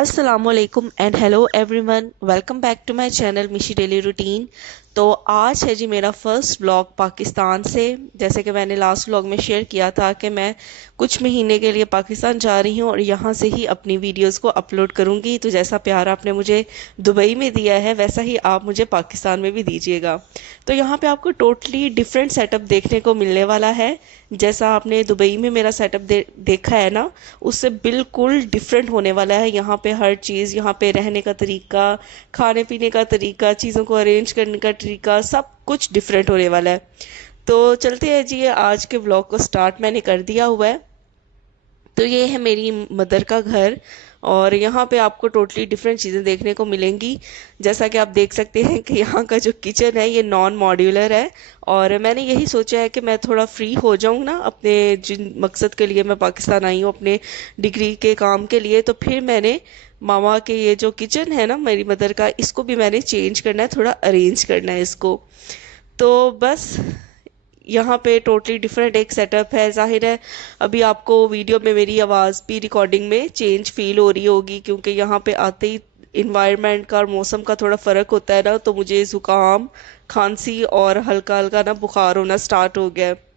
असलकुम and hello everyone, welcome back to my channel Mishi daily routine. तो आज है जी मेरा फर्स्ट व्लॉग पाकिस्तान से। जैसे कि मैंने लास्ट व्लॉग में शेयर किया था कि मैं कुछ महीने के लिए पाकिस्तान जा रही हूँ और यहाँ से ही अपनी वीडियोस को अपलोड करूँगी। तो जैसा प्यार आपने मुझे दुबई में दिया है वैसा ही आप मुझे पाकिस्तान में भी दीजिएगा। तो यहाँ पे आपको टोटली डिफरेंट सेटअप देखने को मिलने वाला है। जैसा आपने दुबई में मेरा सेटअप देखा है ना, उससे बिल्कुल डिफरेंट होने वाला है। यहाँ पे हर चीज़, यहाँ पे रहने का तरीका, खाने पीने का तरीका, चीज़ों को अरेंज करने का तरीका, सब कुछ डिफरेंट होने वाला है। तो चलते हैं जी, आज के व्लॉग को स्टार्ट मैंने कर दिया हुआ है। तो ये है मेरी मदर का घर और यहाँ पे आपको टोटली डिफरेंट चीज़ें देखने को मिलेंगी। जैसा कि आप देख सकते हैं कि यहाँ का जो किचन है ये नॉन मॉड्यूलर है। और मैंने यही सोचा है कि मैं थोड़ा फ्री हो जाऊँ ना, अपने जिन मकसद के लिए मैं पाकिस्तान आई हूँ, अपने डिग्री के काम के लिए, तो फिर मैंने मामा के ये जो किचन है ना मेरी मदर का, इसको भी मैंने चेंज करना है, थोड़ा अरेंज करना है इसको। तो बस यहाँ पे टोटली डिफरेंट एक सेटअप है। जाहिर है अभी आपको वीडियो में मेरी आवाज़ भी रिकॉर्डिंग में चेंज फील हो रही होगी, क्योंकि यहाँ पे आते ही इन्वायरमेंट का और मौसम का थोड़ा फ़र्क होता है ना, तो मुझे ज़ुकाम, खांसी और हल्का हल्का ना बुखार होना स्टार्ट हो गया है।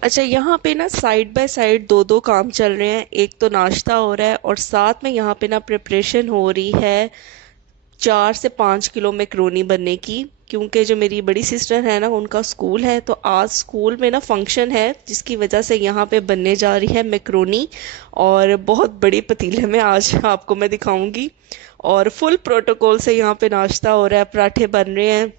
अच्छा, यहाँ पे ना साइड बाय साइड दो दो काम चल रहे हैं। एक तो नाश्ता हो रहा है और साथ में यहाँ पे ना प्रिपरेशन हो रही है 4 से 5 किलो मैक्रोनी बनने की। क्योंकि जो मेरी बड़ी सिस्टर है ना, उनका स्कूल है, तो आज स्कूल में ना फंक्शन है जिसकी वजह से यहाँ पे बनने जा रही है मैक्रोनी। और बहुत बड़ी पतीले में आज आपको मैं दिखाऊंगी। और फुल प्रोटोकॉल से यहाँ पे नाश्ता हो रहा है, पराठे बन रहे हैं।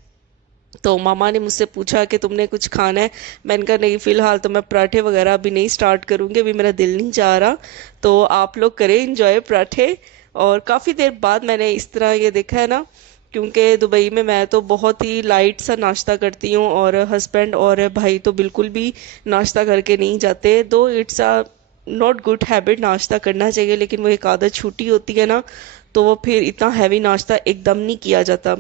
तो मामा ने मुझसे पूछा कि तुमने कुछ खाना है। मैंने कहा नहीं, फ़िलहाल तो मैं पराठे वगैरह अभी नहीं स्टार्ट करूँगी, अभी मेरा दिल नहीं चाह रहा। तो आप लोग करें इंजॉय पराठे। और काफ़ी देर बाद मैंने इस तरह ये देखा है ना, क्योंकि दुबई में मैं तो बहुत ही लाइट सा नाश्ता करती हूँ और हस्बैंड और भाई तो बिल्कुल भी नाश्ता करके नहीं जाते। दो it's a not good habit, नाश्ता करना चाहिए, लेकिन वो एक आदत छूटी होती है ना, तो वो फिर इतना हैवी नाश्ता एकदम नहीं किया जाता।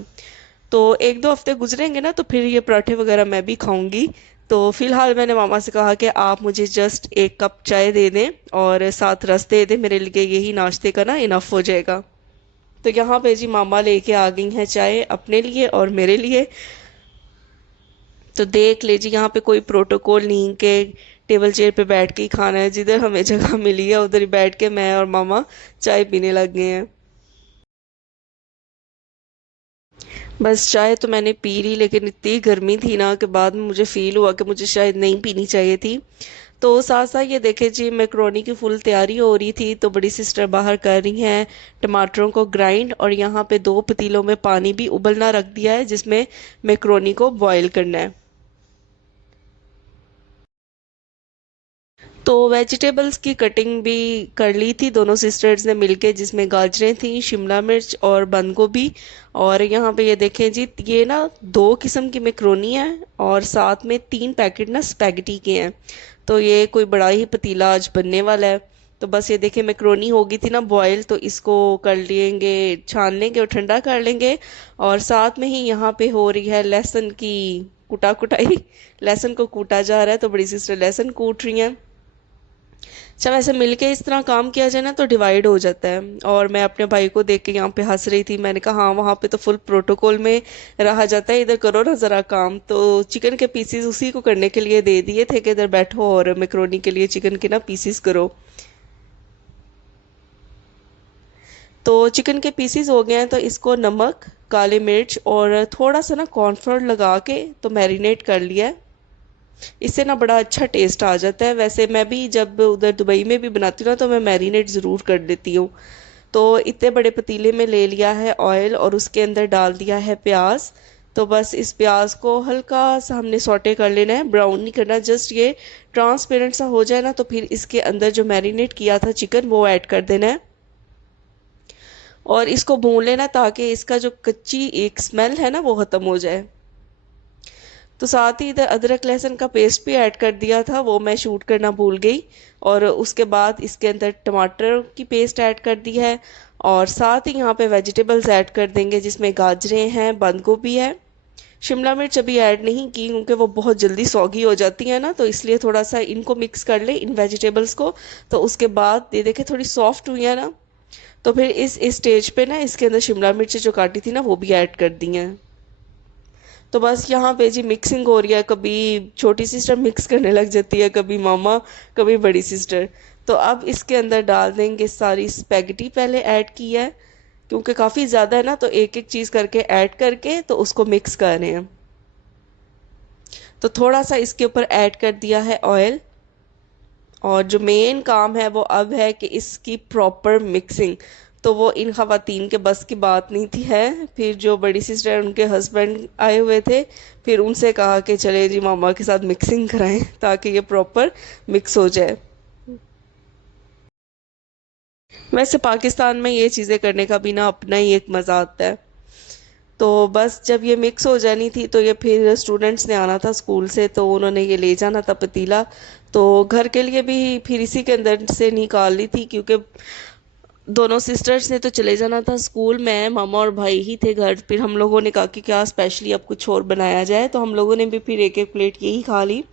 तो एक दो हफ्ते गुजरेंगे ना, तो फिर ये पराठे वगैरह मैं भी खाऊंगी। तो फिलहाल मैंने मामा से कहा कि आप मुझे जस्ट एक कप चाय दे दें और साथ रस दे दें, मेरे लिए यही नाश्ते का ना इनफ हो जाएगा। तो यहाँ पे जी मामा लेके आ गई हैं चाय अपने लिए और मेरे लिए। तो देख ले जी, यहाँ पे कोई प्रोटोकॉल नहीं के टेबल चेयर पे बैठ के ही खाना है। जिधर हमें जगह मिली है उधर ही बैठ के मैं और मामा चाय पीने लग गए हैं। बस चाय तो मैंने पी ली, लेकिन इतनी गर्मी थी ना कि बाद में मुझे फील हुआ कि मुझे शायद नहीं पीनी चाहिए थी। तो साथ साथ ये देखे जी, मैक्रोनी की फुल तैयारी हो रही थी, तो बड़ी सिस्टर बाहर कर रही हैं टमाटरों को ग्राइंड। और यहाँ पे दो पतीलों में पानी भी उबलना रख दिया है जिसमें मैक्रोनी को बॉईल करना है। तो वेजिटेबल्स की कटिंग भी कर ली थी दोनों सिस्टर्स ने मिलके, जिसमें गाजरें थी, शिमला मिर्च और बंद गोभी। और यहाँ पे ये देखें जी, ये ना दो किस्म की मैक्रोनी है और साथ में 3 पैकेट ना स्पैगेटी के हैं। तो ये कोई बड़ा ही पतीला आज बनने वाला है। तो बस ये देखें, मैक्रोनी हो गई थी ना बॉयल, तो इसको कर लेंगे, छान लेंगे और ठंडा कर लेंगे। और साथ में ही यहाँ पे हो रही है लहसुन की कुटाई। लहसुन को कूटा जा रहा है, तो बड़ी सिस्टर लहसुन कूट रही हैं। जब ऐसे मिलके इस तरह काम किया जाए ना तो डिवाइड हो जाता है। और मैं अपने भाई को देख के यहाँ पे हंस रही थी। मैंने कहा हाँ, वहाँ पे तो फुल प्रोटोकॉल में रहा जाता है, इधर करो ना ज़रा काम। तो चिकन के पीसीज उसी को करने के लिए दे दिए थे कि इधर बैठो और मैक्रोनी के लिए चिकन के ना पीसीज करो। तो चिकन के पीसीज हो गए हैं, तो इसको नमक, काली मिर्च और थोड़ा सा ना कॉर्नफ्लोर लगा के तो मैरिनेट कर लिया है। इससे ना बड़ा अच्छा टेस्ट आ जाता है। वैसे मैं भी जब उधर दुबई में भी बनाती हूँ ना, तो मैं मैरिनेट ज़रूर कर देती हूँ। तो इतने बड़े पतीले में ले लिया है ऑयल और उसके अंदर डाल दिया है प्याज। तो बस इस प्याज को हल्का सा हमने सौटे कर लेना है, ब्राउन नहीं करना, जस्ट ये ट्रांसपेरेंट सा हो जाए ना, तो फिर इसके अंदर जो मैरिनेट किया था चिकन वो ऐड कर देना है और इसको भून लेना, ताकि इसका जो कच्ची एक स्मेल है ना वो ख़त्म हो जाए। तो साथ ही इधर अदरक लहसुन का पेस्ट भी ऐड कर दिया था, वो मैं शूट करना भूल गई। और उसके बाद इसके अंदर टमाटर की पेस्ट ऐड कर दी है। और साथ ही यहाँ पे वेजिटेबल्स ऐड कर देंगे, जिसमें गाजरें हैं, बंद गोभी है, शिमला मिर्च अभी ऐड नहीं की क्योंकि वो बहुत जल्दी सौगी हो जाती है ना, तो इसलिए थोड़ा सा इनको मिक्स कर ले इन वेजिटेबल्स को। तो उसके बाद ये देखे थोड़ी सॉफ्ट हुई है ना, तो फिर इस स्टेज पे ना इसके अंदर शिमला मिर्च जो काटी थी ना वो भी ऐड कर दी हैं। तो बस यहाँ पे जी मिक्सिंग हो रही है, कभी छोटी सिस्टर मिक्स करने लग जाती है, कभी मामा, कभी बड़ी सिस्टर। तो अब इसके अंदर डाल देंगे सारी स्पेगेटी, पहले ऐड की है क्योंकि काफ़ी ज़्यादा है ना, तो एक एक चीज़ करके ऐड करके तो उसको मिक्स कर रहे हैं। तो थोड़ा सा इसके ऊपर ऐड कर दिया है ऑयल। और जो मेन काम है वो अब है कि इसकी प्रॉपर मिक्सिंग। तो वो इन खवातीन के बस की बात नहीं थी है। फिर जो बड़ी सिस्टर उनके हस्बैंड आए हुए थे, फिर उनसे कहा कि चले जी मामा के साथ मिक्सिंग कराएं ताकि ये प्रॉपर मिक्स हो जाए। वैसे पाकिस्तान में ये चीज़ें करने का भी ना अपना ही एक मज़ा आता है। तो बस जब ये मिक्स हो जानी थी तो ये फिर स्टूडेंट्स ने आना था स्कूल से, तो उन्होंने ये ले जाना था पतीला। तो घर के लिए भी फिर इसी के अंदर से निकाल ली थी क्योंकि दोनों सिस्टर्स ने तो चले जाना था स्कूल, मैं मामा और भाई ही थे घर। फिर हम लोगों ने कहा कि क्या स्पेशली अब कुछ और बनाया जाए, तो हम लोगों ने भी फिर एक एक प्लेट यही खा ली।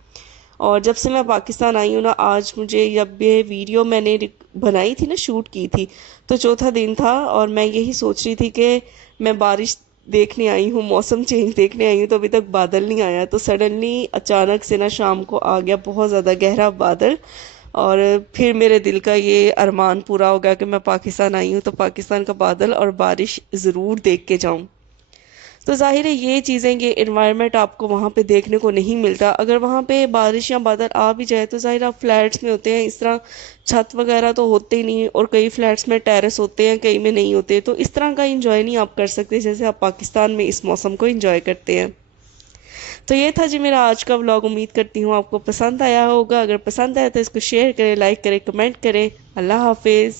और जब से मैं पाकिस्तान आई हूँ ना, आज मुझे जब ये वीडियो मैंने बनाई थी ना, शूट की थी, तो चौथा दिन था और मैं यही सोच रही थी कि मैं बारिश देखने आई हूँ, मौसम चेंज देखने आई हूँ, तो अभी तक बादल नहीं आया। तो सडनली अचानक से ना शाम को आ गया बहुत ज़्यादा गहरा बादल। और फिर मेरे दिल का ये अरमान पूरा हो गया कि मैं पाकिस्तान आई हूँ तो पाकिस्तान का बादल और बारिश ज़रूर देख के जाऊँ। तो जाहिर है ये चीज़ें, ये इन्वायरमेंट आपको वहाँ पे देखने को नहीं मिलता। अगर वहाँ पे बारिश या बादल आ भी जाए तो जाहिर आप फ्लैट्स में होते हैं, इस तरह छत वगैरह तो होते ही नहीं, और कई फ्लैट्स में टेरेस होते हैं, कई में नहीं होते, तो इस तरह का इंजॉय नहीं आप कर सकते जैसे आप पाकिस्तान में इस मौसम को इंजॉय करते हैं। तो ये था जी मेरा आज का व्लॉग। उम्मीद करती हूँ आपको पसंद आया होगा। अगर पसंद आया तो इसको शेयर करें, लाइक करें, कमेंट करें। अल्लाह हाफिज़।